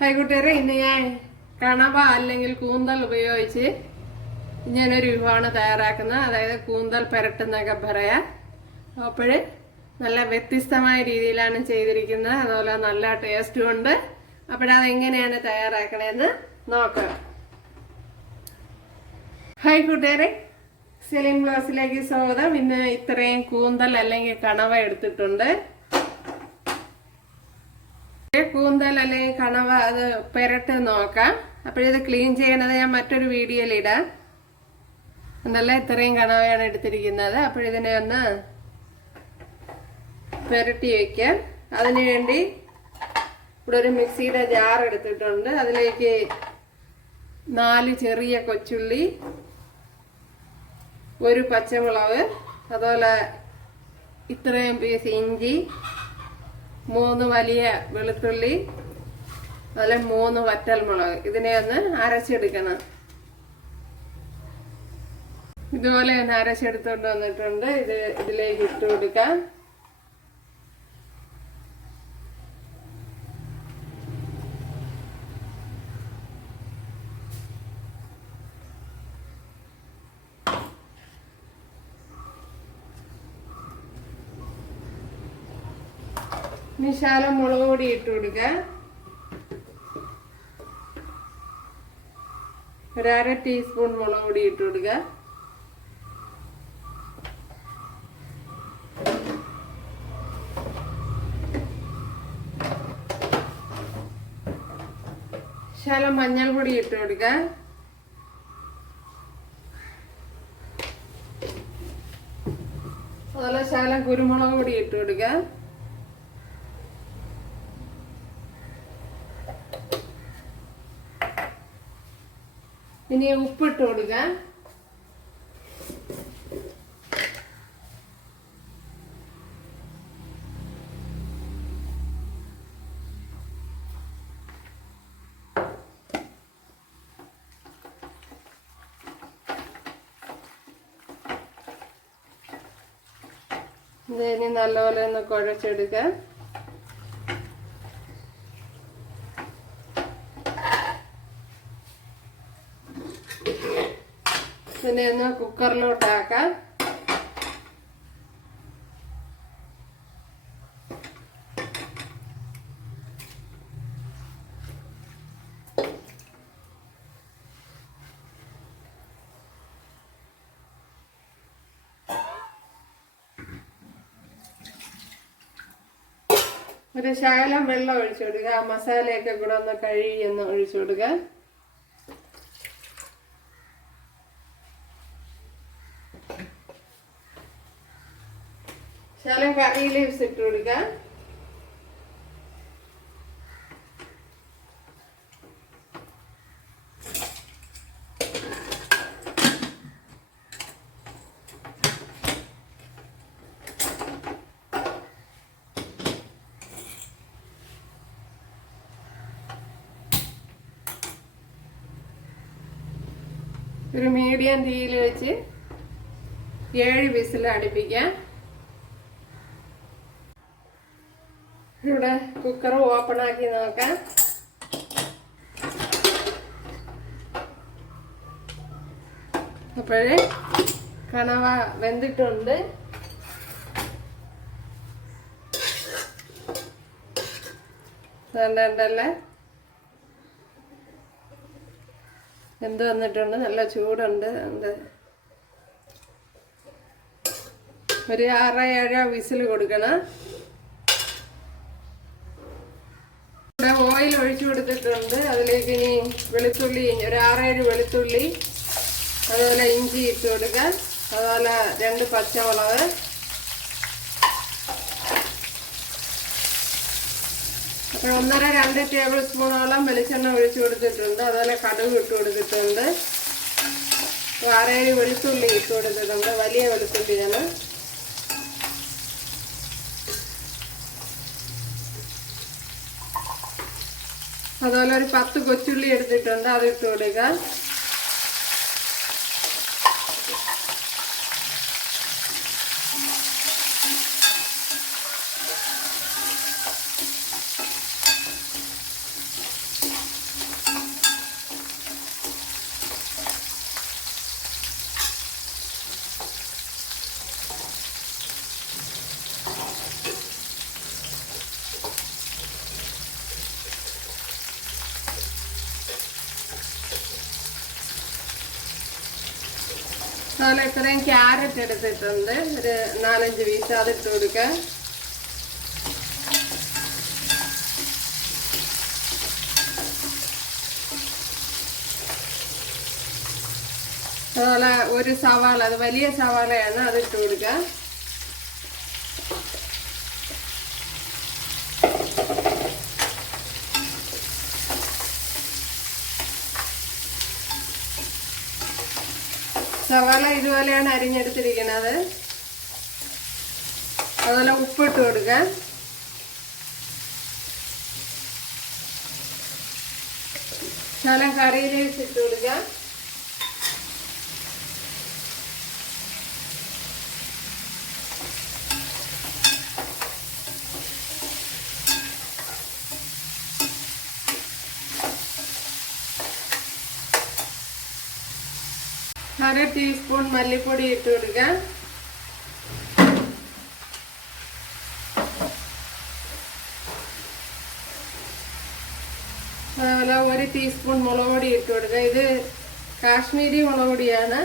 കൂട്ടുകാരെ, ഇന്ന് ഞാൻ കണവ അല്ലെങ്കിൽ കൂന്തൽ ഉപയോഗിച്ച് ഞാനൊരു വിഭവമാണ് തയ്യാറാക്കുന്നത്. അതായത് കൂന്തൽ പെരട്ടെന്നൊക്കെ പറയാം. അപ്പോൾ നല്ല വ്യത്യസ്തമായ രീതിയിലാണ് ചെയ്തിരിക്കുന്നത്. അതുപോലെ നല്ല ടേസ്റ്റും ഉണ്ട്. അപ്പോഴതെങ്ങനെയാണ് തയ്യാറാക്കണമെന്ന് നോക്കാം. ഹായ് കൂട്ടുകാരെ, സെലിൻ ബ്ലോസിലേക്ക് സ്വാഗതം. ഇന്ന് ഇത്രയും കൂന്തൽ അല്ലെങ്കിൽ കണവ എടുത്തിട്ടുണ്ട്. കൂന്തൽ അല്ലെങ്കിൽ കണവ അത് പെരട്ട് നോക്കാം. അപ്പോഴിത് ക്ലീൻ ചെയ്യണത് ഞാൻ മറ്റൊരു വീഡിയോയിൽ ഇടാം. എന്നല്ല, ഇത്രയും കണവയാണ് എടുത്തിരിക്കുന്നത്. അപ്പോഴിതിനെ ഒന്ന് പെരട്ടി വയ്ക്കാം. അതിനുവേണ്ടി ഇവിടെ ഒരു മിക്സിയുടെ ജാർ എടുത്തിട്ടുണ്ട്. അതിലേക്ക് 4 ചെറിയ കൊച്ചുള്ളി, 1 പച്ചമുളക്, അതുപോലെ ഇത്രയും പീസ് ഇഞ്ചി, 3 വലിയ വെളുത്തുള്ളി, അതുപോലെ 3 വറ്റൽമുളക്. ഇതിനെ ഒന്ന് അരച്ചെടുക്കണം. ഇതുപോലെ ഒന്ന് അരച്ചെടുത്തോണ്ട് വന്നിട്ടുണ്ട്. ഇതിലേക്ക് ഇട്ട് കൊടുക്കാം. ശകലം മുളക് പൊടി ഇട്ട് കൊടുക്കുക. 1/2 ടീസ്പൂൺ മുളക് പൊടി ഇട്ട് കൊടുക്കുക. ശകലം മഞ്ഞൾപ്പൊടി ഇട്ട് കൊടുക്കുക. അതുപോലെ ശകലം കുരുമുളക് പൊടി ഇട്ട് കൊടുക്കുക. ഇനി ഉപ്പിട്ട് കൊടുക്കാം. ഇതിനി നല്ലപോലെ ഒന്ന് കുഴച്ചെടുക്കാം. ഇതിനെ ഒന്ന് കുക്കറിലോട്ടാക്കാം. ഒരു ശകലം വെള്ളം ഒഴിച്ചു കൊടുക്കുക. ആ മസാലയൊക്കെ കൂടെ ഒന്ന് കഴുകി ഒന്ന് ഒഴിച്ചു കൊടുക്കുക. ശകലം കറി ലീവ്സ് ഇട്ട് കൊടുക്കുക. ഒരു മീഡിയം തീയിൽ വെച്ച് 7 വിസിൽ അടുപ്പിക്കാം. ഇവിടെ കുക്കർ ഓപ്പൺ ആക്കി നോക്കാം. അപ്പോഴേ കണവ വെന്തിട്ടുണ്ട്. ഉണ്ടല്ലേ, എന്ത് വന്നിട്ടുണ്ട്, നല്ല ചൂടുണ്ട്. ഒരു 6-7 വിസിൽ കൊടുക്കണം. ഇവിടെ ഓയിൽ ഒഴിച്ചു കൊടുത്തിട്ടുണ്ട്. അതിലേക്ക് ഇനി വെളുത്തുള്ളി, ഒരു 6-7 വെളുത്തുള്ളി, അതുപോലെ ഇഞ്ചി ഇട്ട് കൊടുക്കാം. അതുപോലെ 2 പച്ചമുളക്, അപ്പോൾ 1.5-2 ടേബിൾ സ്പൂണോളം വെളിച്ചെണ്ണ ഒഴിച്ചു കൊടുത്തിട്ടുണ്ട്. അതുപോലെ കടുക് ഇട്ട് കൊടുത്തിട്ടുണ്ട്. 6-7 വെളുത്തുള്ളി ഇട്ട് കൊടുത്തിട്ടുണ്ട്, വലിയ വെളുത്തുള്ളിയാണ്. അതുപോലെ ഒരു 10 കൊച്ചുള്ളി എടുത്തിട്ടുണ്ട്, അത് ഇട്ട് കൊടുക്കുക. അതുപോലെ ഇത്രയും ക്യാരറ്റ് എടുത്തിട്ടുണ്ട്, ഒരു 4-5 പീസ് അതിട്ട് കൊടുക്കാം. അതുപോലെ ഒരു സവാള, അത് വലിയ സവാളയാണ്, അതിട്ട് കൊടുക്കാം. സവാള ഇതുപോലെയാണ് അരിഞ്ഞെടുത്തിരിക്കുന്നത്. അതുപോലെ ഉപ്പിട്ട് കൊടുക്കാം. ശകലം കറി ലീവ്സ് ഇട്ട് കൊടുക്കാം. അര ടീസ്പൂൺ മല്ലിപ്പൊടി ഇട്ട് കൊടുക്കാം. അതുപോലെ 1 ടീസ്പൂൺ മുളക് പൊടി ഇട്ട് കൊടുക്കുക. ഇത് കാശ്മീരി മുളക് പൊടിയാണ്,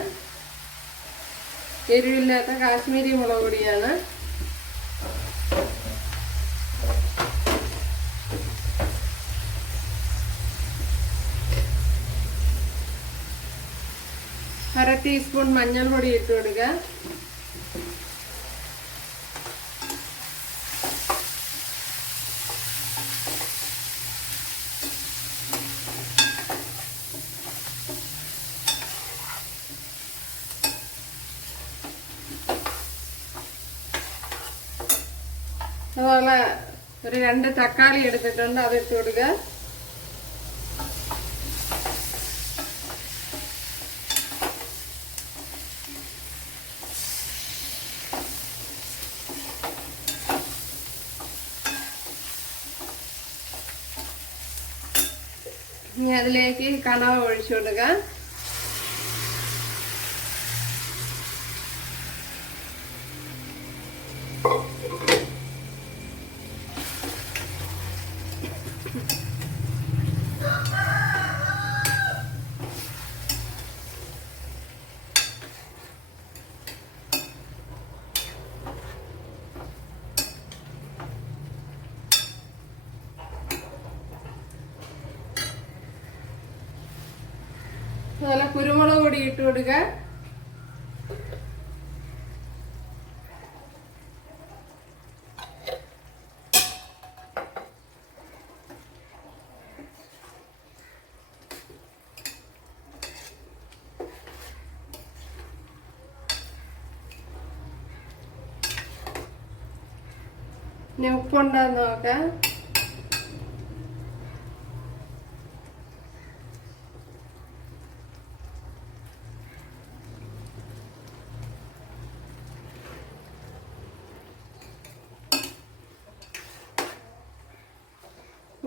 എരിവില്ലാത്ത കാശ്മീരി മുളക് പൊടിയാണ്. അര ടീസ്പൂൺ മഞ്ഞൾപ്പൊടി ഇട്ട് കൊടുക്കുക. അതുപോലെ ഒരു 2 തക്കാളി എടുത്തിട്ടുണ്ട്, അതിട്ട് കൊടുക്കുക. ഇനി അതിലേക്ക് കണവ ഒഴിച്ചു കൊടുക്കുക. അതുപോലെ കുരുമുളക് പൊടി ഇട്ട് കൊടുക്കുക. ഇനി ഉപ്പുണ്ടോന്ന് നോക്കാം.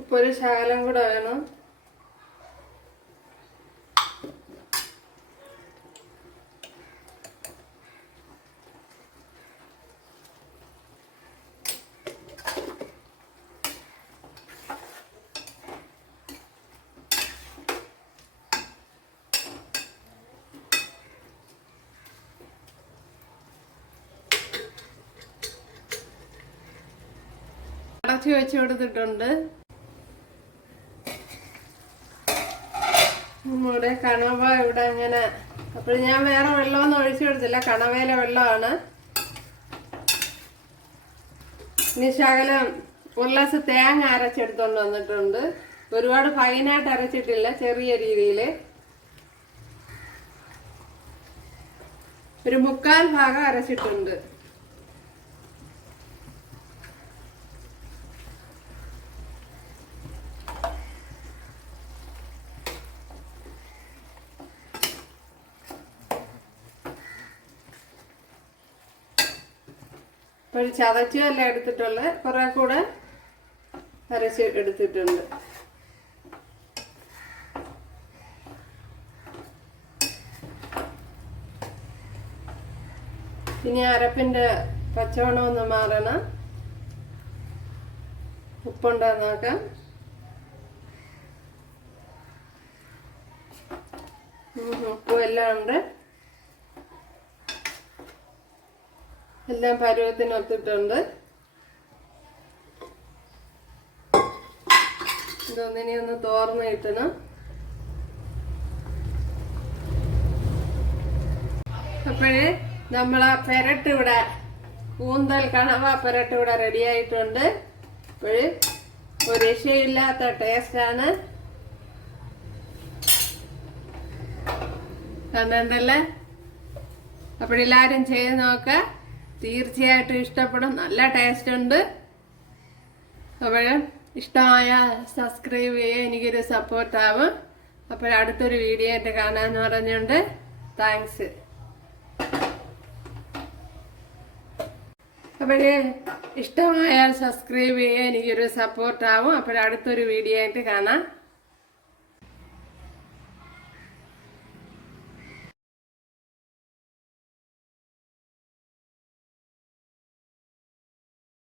ഉപ്പൊരു ശകലം കൂടെ വേണം. അടച്ചു വെച്ച് കൊടുത്തിട്ടുണ്ട്. നമ്മുടെ കണവ ഇവിടെ അങ്ങനെ, അപ്പോൾ ഞാൻ വേറെ വെള്ളമൊന്നും ഒഴിച്ചു കൊടുത്തില്ല, കണവയിലെ വെള്ളമാണ്. ഇനി ശകലം 1 ഗ്ലാസ് തേങ്ങ അരച്ചെടുത്തോണ്ട് വന്നിട്ടുണ്ട്. ഒരുപാട് ഫൈനായിട്ട് അരച്ചിട്ടില്ല, ചെറിയ രീതിയിൽ ഒരു 3/4 ഭാഗം അരച്ചിട്ടുണ്ട്. ഒരു ചതച്ചല്ല എടുത്തിട്ടുള്ള, കുറെ കൂടെ അരച്ച് എടുത്തിട്ടുണ്ട്. ഇനി അരപ്പിന്റെ പച്ചമണം ഒന്ന് മാറണം. ഉപ്പുണ്ടോ നോക്കാം. ഉപ്പും എല്ലാം ഉണ്ട്. എല്ലാം പരുവത്തിനൊത്തിട്ടുണ്ട്. ഇതൊന്നിനെ ഒന്ന് തോർന്ന് കിട്ടണം. അപ്പോഴേ നമ്മളെ പെരട്ട് ഇവിടെ കൂന്തൽ കണവ പെരട്ട് ഇവിടെ റെഡി ആയിട്ടുണ്ട്. അപ്പോഴ് ഒരു രക്ഷയില്ലാത്ത ടേസ്റ്റാണ്. കണ്ടല്ലേ? അപ്പോഴെല്ലാവരും ചെയ്ത് നോക്കുക, തീർച്ചയായിട്ടും ഇഷ്ടപ്പെടും. നല്ല ടേസ്റ്റ് ഉണ്ട്. അപ്പോഴും ഇഷ്ടമായ സബ്സ്ക്രൈബ് ചെയ്യുക, എനിക്കൊരു സപ്പോർട്ടാവും. അപ്പോഴടുത്തൊരു വീഡിയോ ആയിട്ട് കാണാമെന്ന് പറഞ്ഞുകൊണ്ട് താങ്ക്സ്. അപ്പോഴേ ഇഷ്ടമായാൽ സബ്സ്ക്രൈബ് ചെയ്യുക, എനിക്കൊരു സപ്പോർട്ടാവും. അപ്പോഴടുത്തൊരു വീഡിയോ ആയിട്ട് കാണാം.